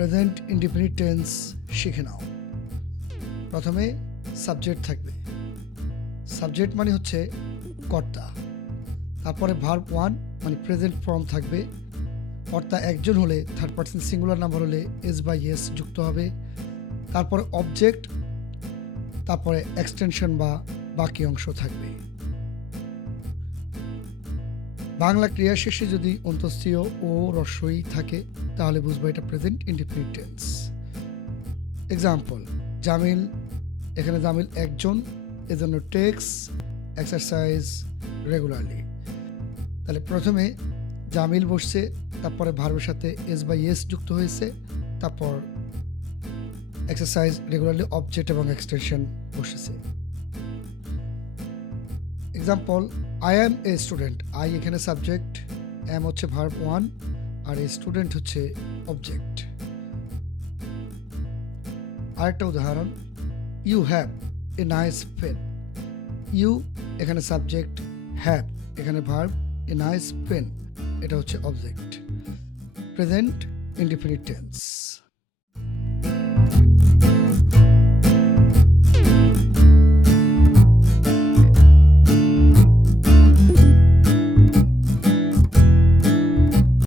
Present indefinite tense শিখে নাও। প্রথমে subject থাকবে। সাবজেক্ট মানে হচ্ছে কর্তা। তারপরে ভার্ব ওয়ান মানে প্রেজেন্ট ফর্ম থাকবে। কর্তা একজন হলে থার্ড পার্সন সিঙ্গুলার নাম্বার হলে এস বা ইয়েস যুক্ত হবে। তারপরে অবজেক্ট, তারপরে এক্সটেনশন বা বাকি অংশ থাকবে। বাংলা ক্রিয়া শেষে যদি অন্তঃস্থীয় ও রস্বই থাকে তাহলে বুঝবো এটা present indefinite tense. Example, Jamil, এখানে জামিল একজন, এজন্য টেক্স এক্সারসাইজ রেগুলারলি। তাহলে প্রথমে জামিল বসছে, তারপরে ভার্বের সাথে এস বা ইয়েস যুক্ত হয়েছে, তারপর এক্সারসাইজ রেগুলারলি অবজেক্ট এবং এক্সটেনশন বসেছে। Example, I am a student. I এখানে সাবজেক্ট, অ্যাম হচ্ছে ভার্ব ওয়ান, আর এ স্টুডেন্ট হচ্ছে অবজেক্ট। আরেকটা উদাহরণ, you have a nice pen. You এখানে সাবজেক্ট, হ্যাভ এখানে ভার্ব, এ নাইস পেন এটা হচ্ছে অবজেক্ট। Present indefinite tense.